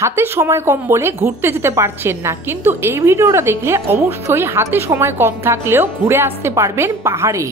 হাতে সময় কম বলে ঘুরতে যেতে পারছেন না, কিন্তু এই ভিডিওটা দেখলে অবশ্যই হাতে সময় কম থাকলেও ঘুরে আসতে পারবেন পাহাড়ে।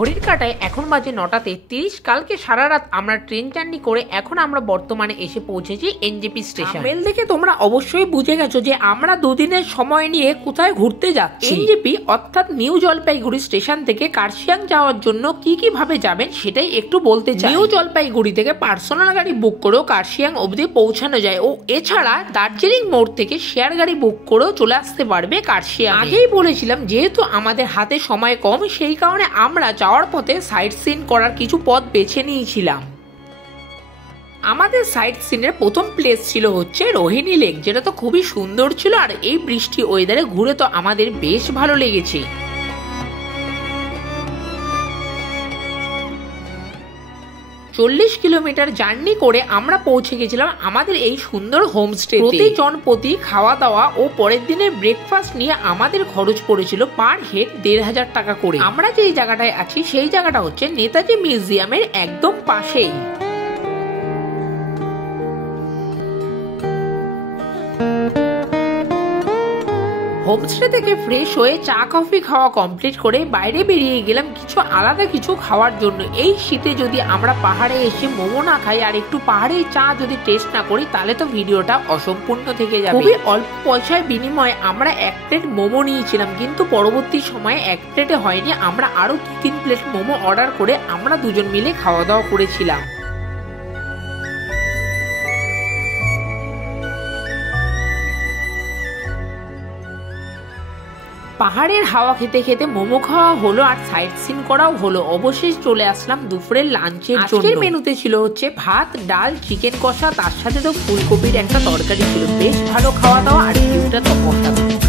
ঘড়ির কাঁটায় এখন বাজে 9:33। কালকে সারা রাত আমরা ট্রেন জার্নি করে এখন আমরা বর্তমানে এসে পৌঁছেছি এনজেপি স্টেশন। মেল দেখে তোমরা অবশ্যই বুঝে গেছো যে আমরা দুদিনের সময় নিয়ে কোথায় ঘুরতে যাচ্ছি। এনজেপি অর্থাৎ নিউ জলপাইগুড়ি স্টেশন থেকে কার্শিয়াং যাওয়ার জন্য কি কি ভাবে যাবেন সেটাই একটু বলতে চাই। নিউ জলপাইগুড়ি থেকে পার্সোনাল গাড়ি বুক করেও কার্শিয়াং অবধি পৌঁছানো যায়, ও এছাড়া দার্জিলিং মোড় থেকে শেয়ার গাড়ি বুক করেও চলে আসতে পারবে কার্শিয়াং। আগেই বলেছিলাম যেহেতু আমাদের হাতে সময় কম, সেই কারণে আমরা যাওয়ার পথে সাইট সিন করার কিছু পথ বেছে নিয়েছিলাম। আমাদের সাইট সিনের প্রথম প্লেস ছিল হচ্ছে রোহিণী লেক, যেটা তো খুবই সুন্দর ছিল, আর এই বৃষ্টি ওয়েদারে ঘুরে তো আমাদের বেশ ভালো লেগেছে। 40 কিলোমিটার জার্নি করে আমরা পৌঁছে গেছিলাম আমাদের এই সুন্দর হোমস্টে। প্রতি জনপ্রতি খাওয়া দাওয়া ও পরের দিনের ব্রেকফাস্ট নিয়ে আমাদের খরচ পড়েছিল পার হেড 1500 টাকা করে। আমরা যেই জায়গাটায় আছি সেই জায়গাটা হচ্ছে নেতাজি মিউজিয়ামের একদম পাশেই। হোমস্টে থেকে ফ্রেশ হয়ে চা কফি খাওয়া কমপ্লিট করে বাইরে বেরিয়ে গেলাম কিছু আলাদা কিছু খাওয়ার জন্য। এই শীতে যদি আমরা পাহাড়ে এসে মোমো না খাই আর একটু পাহাড়ি চা যদি টেস্ট না করি তাহলে তো ভিডিওটা অসম্পূর্ণ থেকে যাবে। খুবই অল্প পয়সার বিনিময়ে আমরা 1 প্লেট মোমো নিয়েছিলাম, কিন্তু পরবর্তী সময়ে 1 প্লেটে হয়নি, আমরা আরো 2-3 প্লেট মোমো অর্ডার করে আমরা দুজন মিলে খাওয়া দাওয়া করেছিলাম। পাহাড়ের হাওয়া খেতে খেতে মোমো খাওয়া হলো আর সাইট সিন করাও হলো। অবশেষ চলে আসলাম দুপুরের লাঞ্চের জন্য। আজকের মেনুতে ছিল হচ্ছে ভাত, ডাল, চিকেন কষা, তার সাথে তো ফুলকপির একটা তরকারি ছিল। বেশ ভালো খাওয়া দাওয়া আর ভিউটা তো অসাধারণ।